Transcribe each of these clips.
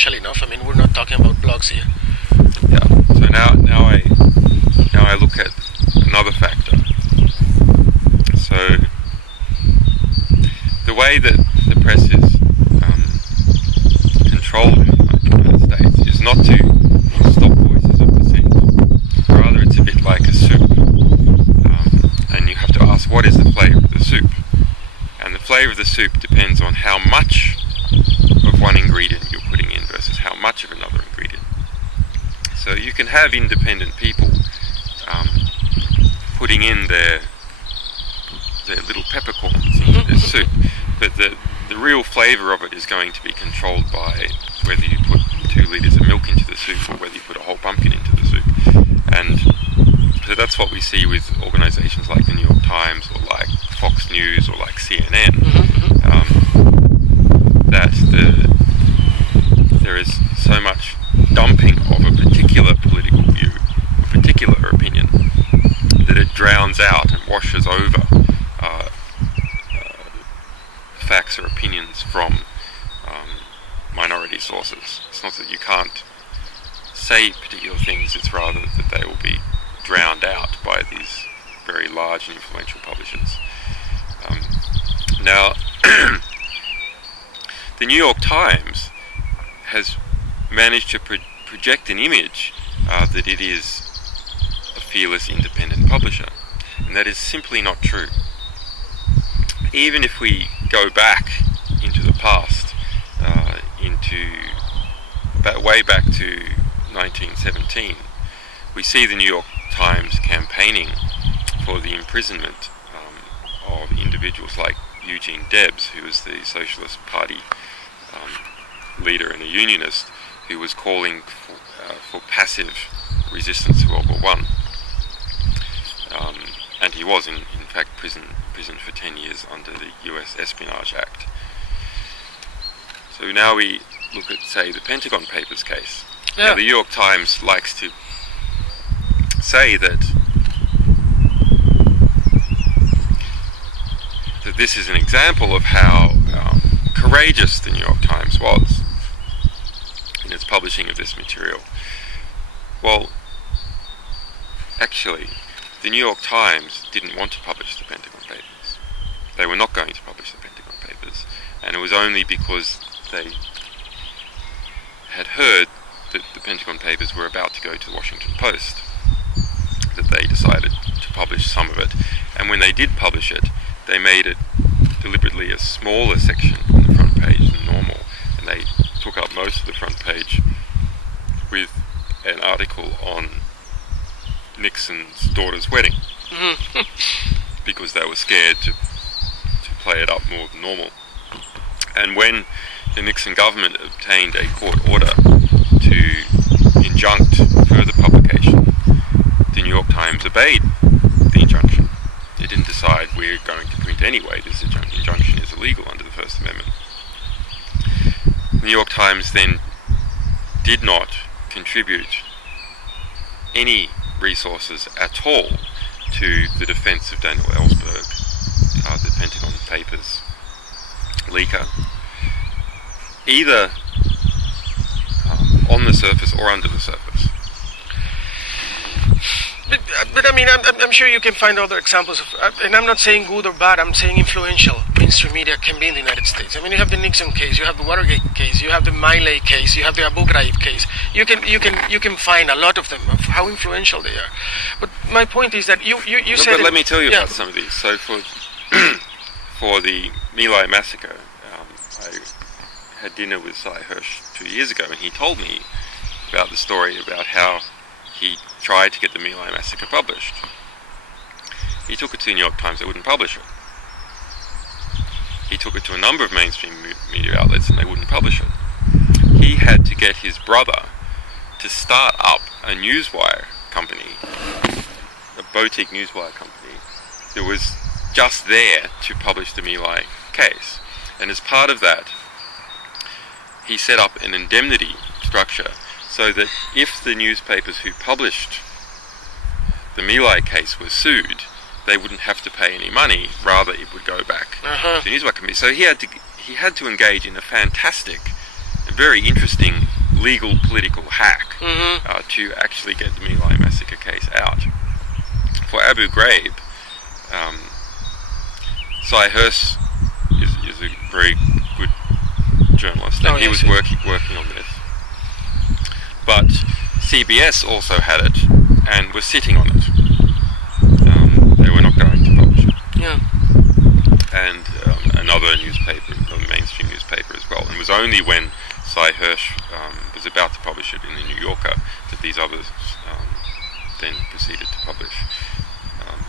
influential enough? I mean, we're not talking about blogs here. Yeah. So now I look at another factor. So the way that the press is controlled in the United States is not to stop voices of dissent. Rather, it's a bit like a soup, and you have to ask, what is the flavour of the soup? And the flavour of the soup depends on how much of one ingredient you're putting in versus how much of another ingredient. So you can have independent people putting in their little peppercorns into this soup, but the real flavour of it is going to be controlled by whether you put 2 litres of milk into the soup or whether you put a whole pumpkin into the soup. And so that's what we see with organisations like the New York Times or like Fox News or like CNN, that there is so much dumping of a particular political view, a particular opinion, that it drowns out and washes over facts or opinions from minority sources. It's not that you can't say particular things, it's rather that they will be drowned out by these very large and influential publishers. Now, the New York Times has managed to project an image that it is a fearless independent publisher, and that is simply not true. Even if we go back into the past, way back to 1917, we see the New York Times campaigning for the imprisonment of individuals like Eugene Debs, who was the Socialist Party leader and a unionist, who was calling for passive resistance to World War I. And he was in fact imprisoned for 10 years under the US Espionage Act. So now we look at, say, the Pentagon Papers case. Yeah. Now, the New York Times likes to say that this is an example of how courageous the New York Times was in its publishing of this material. Well, actually, the New York Times didn't want to publish the Pentagon Papers. They were not going to publish the Pentagon Papers, and it was only because they had heard that the Pentagon Papers were about to go to the Washington Post that they decided to publish some of it. And when they did publish it, they made it deliberately a smaller section on the front page than normal, and they took up most of the front page with an article on Nixon's daughter's wedding, because they were scared to play it up more than normal. And when the Nixon government obtained a court order to injunct further publication, the New York Times obeyed the injunction. It didn't decide we're going to print anyway, this injunction is illegal under the First Amendment. The New York Times then did not contribute any resources at all to the defense of Daniel Ellsberg, the Pentagon Papers leaker, either on the surface or under the surface. But I mean, I'm sure you can find other examples of, and I'm not saying good or bad, I'm saying influential mainstream media can be in the United States. I mean, you have the Nixon case, you have the Watergate case, you have the Miley case, you have the Abu Ghraib case. You can find a lot my them, of how influential they are. But my point is that you said... But let me tell you about some of these. So for the My Lai massacre, I had dinner with Sy Hersh 2 years ago, and he told me about the story about how he tried to get the My Lai massacre published. He took it to the New York Times, they wouldn't publish it. He took it to a number of mainstream media outlets and they wouldn't publish it. He had to get his brother to start up a newswire company, a boutique newswire company, that was just there to publish the My Lai case. And as part of that, he set up an indemnity structure so that if the newspapers who published the My Lai case were sued, they wouldn't have to pay any money, rather it would go back to the newswire company. So he had to engage in a fantastic and very interesting legal political hack to actually get the My Lai massacre case out. For Abu Ghraib, Sy Hersh is a very good journalist, and he was working on this. But CBS also had it and was sitting on it. They were not going to publish it. Yeah. And another newspaper, a mainstream newspaper as well. And it was only when Sy Hersh was about to publish it in the New Yorker that these others then proceeded to publish.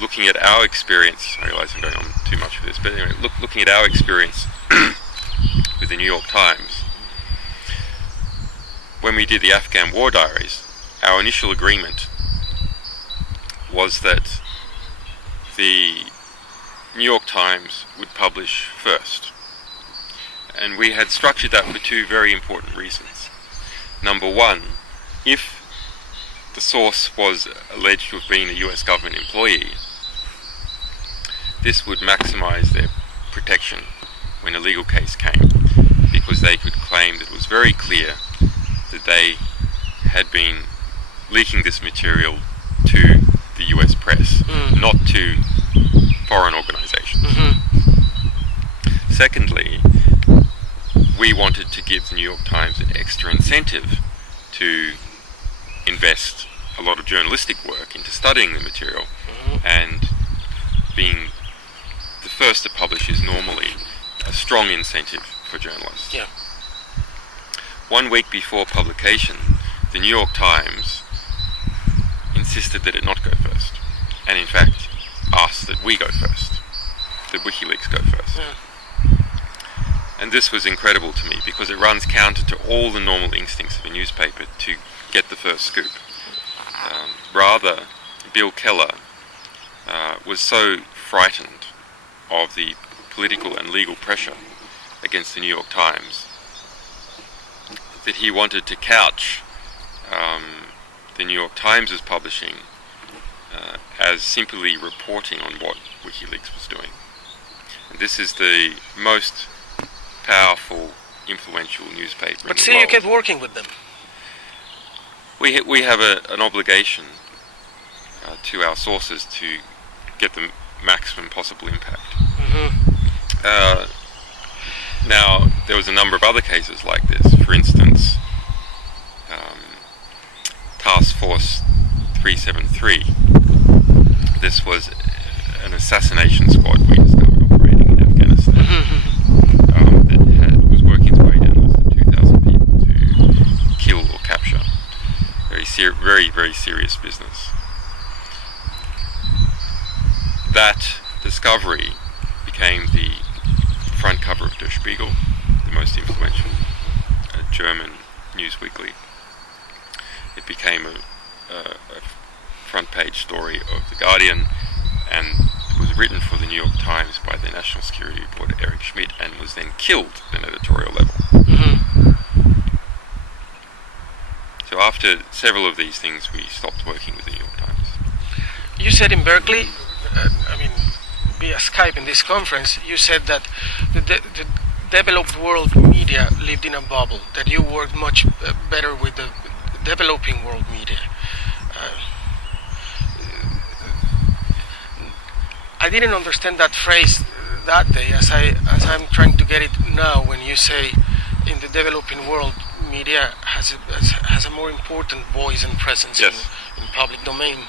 Looking at our experience, I realise I'm going on too much for this, but anyway, looking at our experience with the New York Times, when we did the Afghan War Diaries, our initial agreement was that the New York Times would publish first. And we had structured that for two very important reasons. Number one, if the source was alleged to have been a US government employee, this would maximize their protection when a legal case came, because they could claim that it was very clear that they had been leaking this material to the US press, not to foreign organizations. Secondly, we wanted to give the New York Times an extra incentive to invest a lot of journalistic work into studying the material, and being the first to publish is normally a strong incentive for journalists. Yeah. 1 week before publication, the New York Times insisted that it not go first, and in fact asked that we go first, that WikiLeaks go first. And this was incredible to me, because it runs counter to all the normal instincts of a newspaper to get the first scoop. Rather, Bill Keller was so frightened of the political and legal pressure against the New York Times that he wanted to couch the New York Times as publishing as simply reporting on what WikiLeaks was doing. And this is the most powerful, influential newspaper But in the still, world. you kept working with them. We have an obligation to our sources to get the maximum possible impact. Now, there was a number of other cases like this. For instance, Task Force 373. This was an assassination squad we discovered operating in Afghanistan. That was working its way down less than 2,000 people to kill or capture. Very, very serious business. That discovery became the front cover of Der Spiegel, the most influential German news weekly. It became a front page story of The Guardian, and it was written for the New York Times by the national security reporter Eric Schmidt, and was then killed at an editorial level. So after several of these things, we stopped working with the New York Times. You said in Berkeley, via Skype in this conference, you said that the developed world media lived in a bubble, that you worked much better with the developing world media. I didn't understand that phrase that day as I'm trying to get it now when you say in the developing world media has a more important voice and presence in public domain.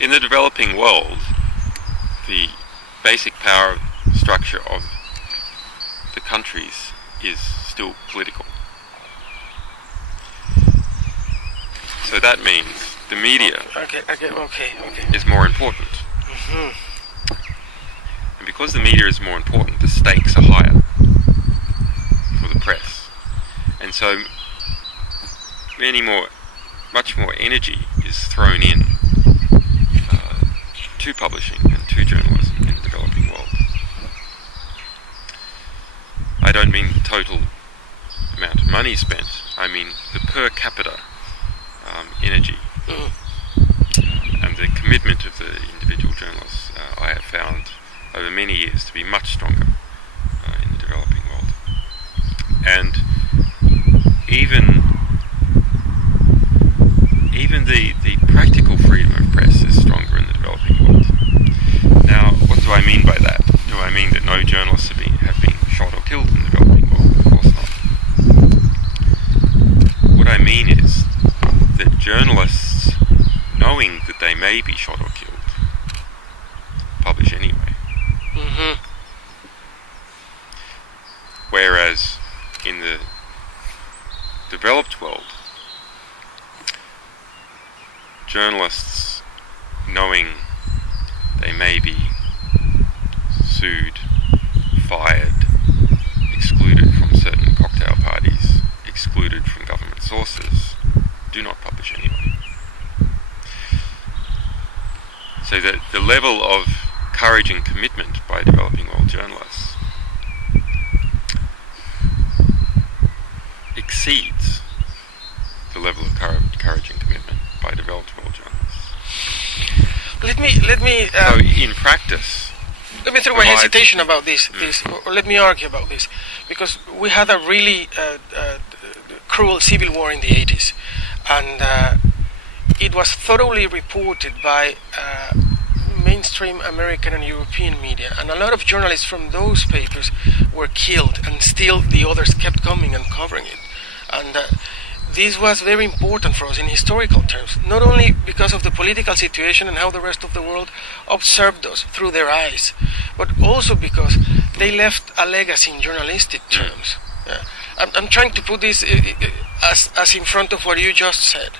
In the developing world, the basic power structure of the countries is still political. So that means the media is more important. And because the media is more important, the stakes are higher for the press. And so much more energy is thrown in to publishing and to journalism in the developing world. I don't mean the total amount of money spent, I mean the per capita energy and the commitment of the individual journalists. I have found over many years to be much stronger in the developing world. And even the practical freedom of press is stronger in the developing world. Now, what do I mean by that? Do I mean that no journalists have been shot or killed in the developing world? Of course not. What I mean is that journalists, knowing that they may be shot or killed, publish anyway. Mm-hmm. Whereas in the developed world, journalists, knowing they may be sued, fired, excluded from certain cocktail parties, excluded from government sources, do not publish anyway. So that the level of courage and commitment by developing world journalists exceeds the level of courage and commitment by developed world journalists. Let me. So in practice, let me throw my hesitation about this. Or let me argue about this, because we had a really cruel civil war in the 80s, and it was thoroughly reported by mainstream American and European media, and a lot of journalists from those papers were killed, and still the others kept coming and covering it. And this was very important for us in historical terms, not only because of the political situation and how the rest of the world observed us through their eyes, but also because they left a legacy in journalistic terms. I'm trying to put this as in front of what you just said.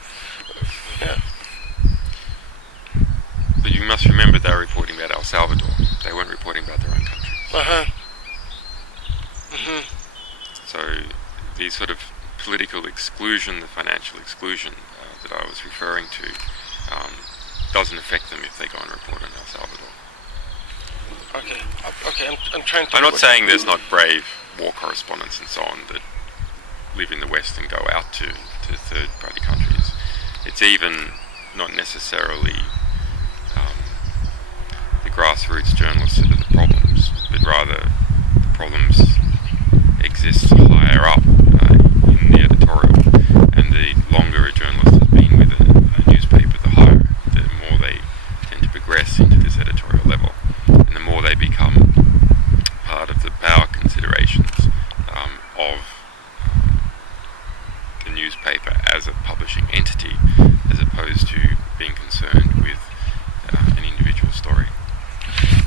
But you must remember they were reporting about El Salvador. They weren't reporting about their own countries. So the sort of political exclusion, the financial exclusion that I was referring to, doesn't affect them if they go and report on El Salvador. Okay. I'm trying to. I'm not saying there's not brave war correspondents and so on that live in the West and go out to third-party countries. It's even not necessarily the grassroots journalists that are the problems, but rather the problems exist higher up in the editorial, and the longer a journalist has been with a newspaper, the more they tend to progress into this editorial level, and the more they become part of the power considerations of the newspaper as a publishing entity, as opposed to being concerned with an individual story.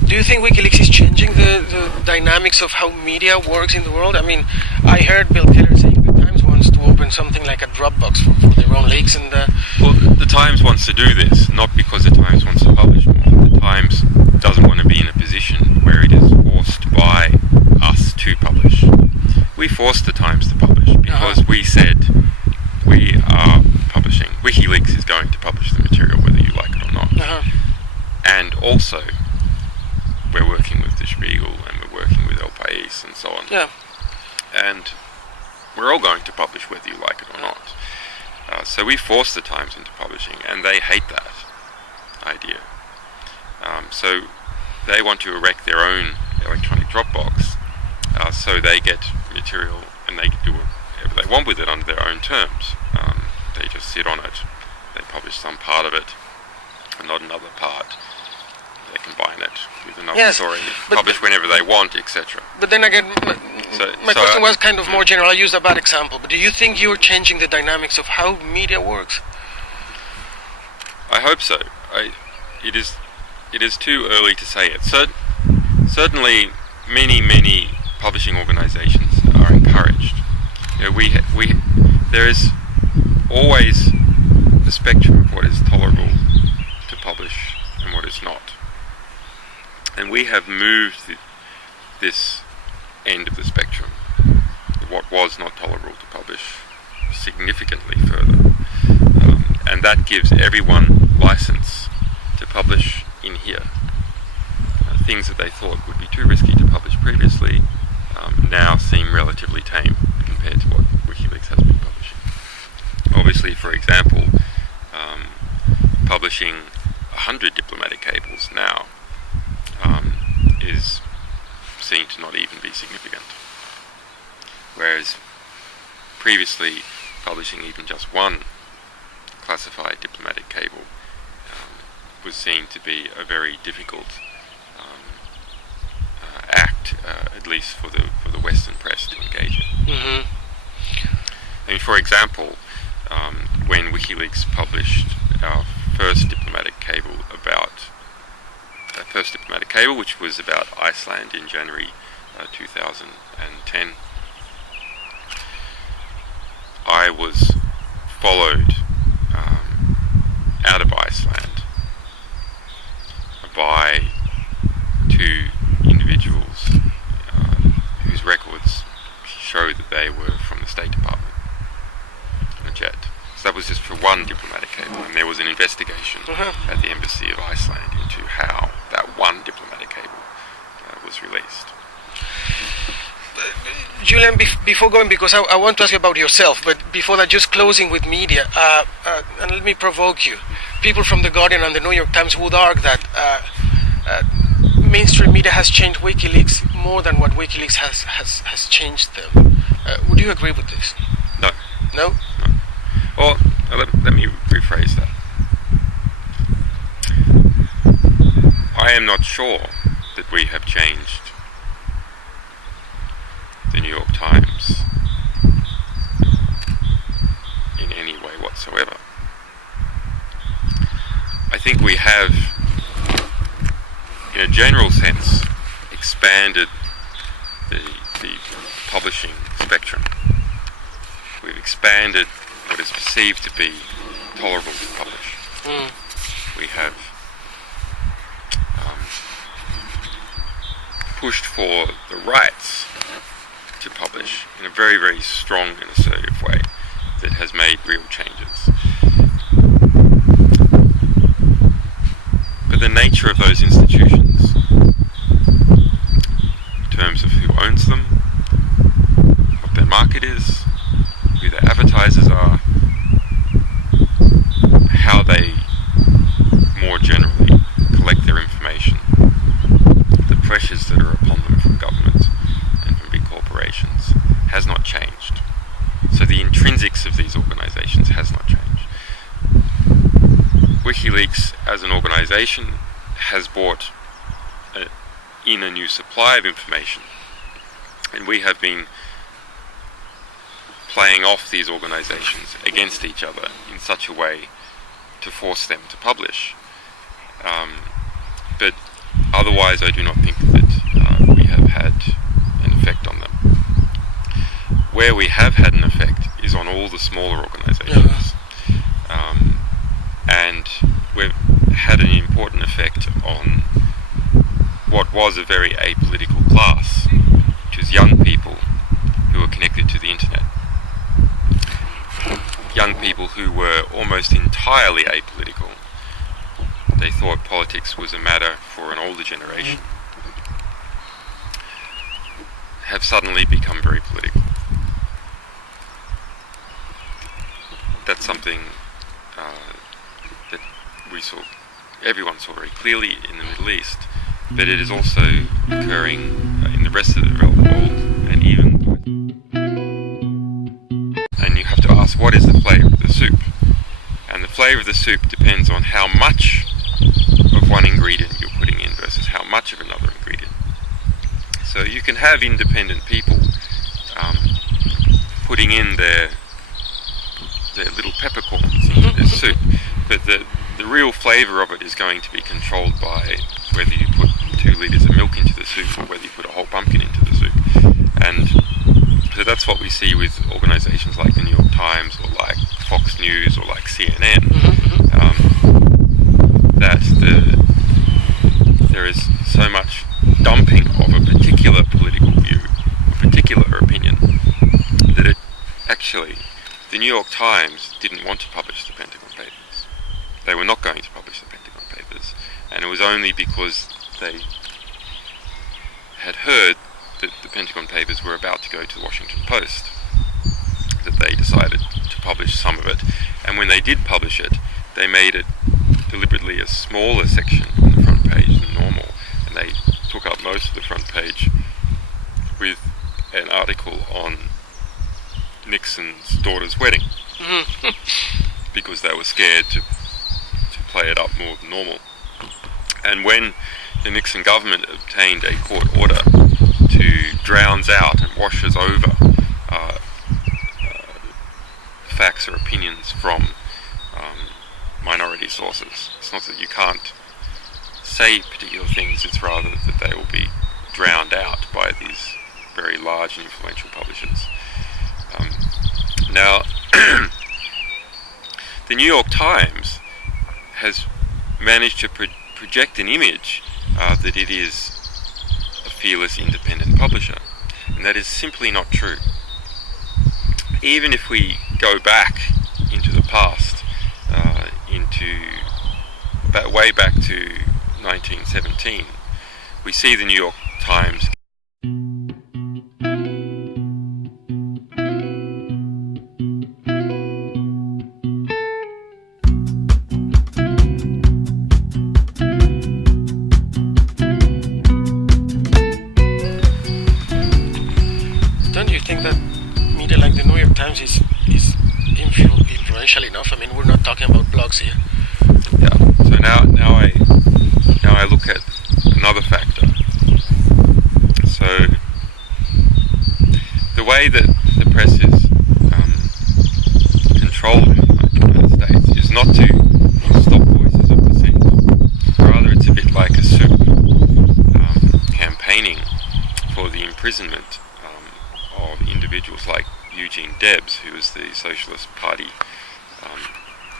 Do you think WikiLeaks is changing the dynamics of how media works in the world? I mean, I heard Bill Keller saying the Times wants to open something like a Dropbox for their own leaks, and well, the Times wants to do this, not because the Times wants to publish more. The Times doesn't want to be in a position where it is forced by us to publish. We forced the Times to publish because we said we are publishing. WikiLeaks is going to publish the material whether you like it or not. And also, we're working with the Spiegel and we're working with El País and so on. And we're all going to publish whether you like it or not. So we force the Times into publishing, and they hate that idea. So they want to erect their own electronic Dropbox, so they get material and they can do whatever they want with it under their own terms. They just sit on it, they publish some part of it and not another part. They combine it with another story, publish whenever they want, etc. But then again, my question was kind of more general. I used a bad example, but do you think you're changing the dynamics of how media works? I hope so. It is too early to say it. Certainly, many publishing organisations are encouraged. You know, there is always a spectrum of what is tolerable to publish and what is not. And we have moved this end of the spectrum, what was not tolerable to publish, significantly further. And that gives everyone license to publish in here. Things that they thought would be too risky to publish previously now seem relatively tame compared to what WikiLeaks has been publishing. Obviously, for example, publishing 100 diplomatic cables now is seen to not even be significant. Whereas previously publishing even just one classified diplomatic cable was seen to be a very difficult act, at least for the Western press to engage in. Mm-hmm. I mean, for example, when WikiLeaks published our first diplomatic cable which was about Iceland in January 2010, I was followed out of Iceland by two individuals whose records show that they were from the State Department on a jet. So that was just for one diplomatic cable, and there was an investigation at the Embassy of Iceland into how that one diplomatic cable was released. Julian, before going, because I want to ask you about yourself, but before that, just closing with media, and let me provoke you. People from The Guardian and the New York Times would argue that mainstream media has changed WikiLeaks more than what WikiLeaks has changed them. Would you agree with this? No. No? No. Well, let me rephrase that. I am not sure that we have changed the New York Times in any way whatsoever. I think we have, in a general sense, expanded the publishing spectrum. We've expanded what is perceived to be tolerable to publish. We have pushed for the rights to publish in a very, very strong and assertive way that has made real changes. But the nature of those institutions, in terms of who owns them, what their market is, who their advertisers are, how they more generally collect their information, the pressures that are upon them from government and from big corporations, has not changed. So the intrinsics of these organisations has not changed. WikiLeaks as an organisation has brought in a new supply of information, and we have been playing off these organisations against each other in such a way to force them to publish. But otherwise I do not think that we have had an effect on them. Where we have had an effect is on all the smaller organisations. And we've had an important effect on what was a very apolitical class, which is young people who are connected to the internet. Young people who were almost entirely apolitical. They thought politics was a matter for an older generation, have suddenly become very political. That's something that everyone saw very clearly in the Middle East, but it is also occurring in the rest of the developed world, and even. And you have to ask, what is the flavour of the soup? And the flavour of the soup depends on how much of one ingredient you're putting in versus how much of another ingredient. So you can have independent people putting in their little peppercorns into their soup, but the real flavour of it is going to be controlled by whether you put 2 litres of milk into the soup or whether you put a whole pumpkin into the soup. And so that's what we see with organisations like the New York Times or like Fox News or like CNN, that there is so much dumping of a particular political view, a particular opinion, that it actually, the New York Times didn't want to publish the Pentagon Papers. They were not going to publish the Pentagon Papers, and it was only because they had heard that the Pentagon Papers were about to go to the Washington Post that they decided to publish some of it. And when they did publish it, they made it deliberately a smaller section on the front page than normal, and they took up most of the front page with an article on Nixon's daughter's wedding. because they were scared to play it up more than normal. And when the Nixon government obtained a court order to drowns out and washes over facts or opinions from minority sources. It's not that you can't say particular things, it's rather that they will be drowned out by these very large and influential publishers. Now, the New York Times has managed to project an image that it is a fearless independent publisher, and that is simply not true. Even if we go back into the past, way back to 1917, we see the New York Times influential enough. I mean, we're not talking about blogs here. Yeah. So now I look at another factor. So the way that the press is controlled in the United States is not to stop voices of dissent. Rather, it's a bit like a soup campaigning for the imprisonment of individuals like Eugene Debs, who was the Socialist Party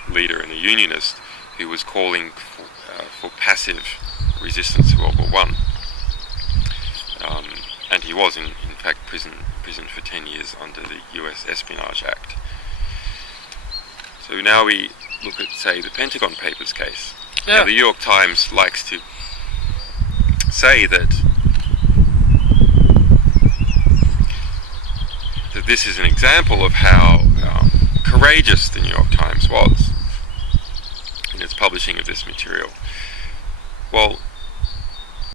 leader and a unionist, who was calling for passive resistance to World War One. And he was in fact imprisoned for 10 years under the US Espionage Act. So now we look at, say, the Pentagon Papers case. Yeah. Now, the New York Times likes to say that this is an example of how courageous the New York Times was in its publishing of this material. Well,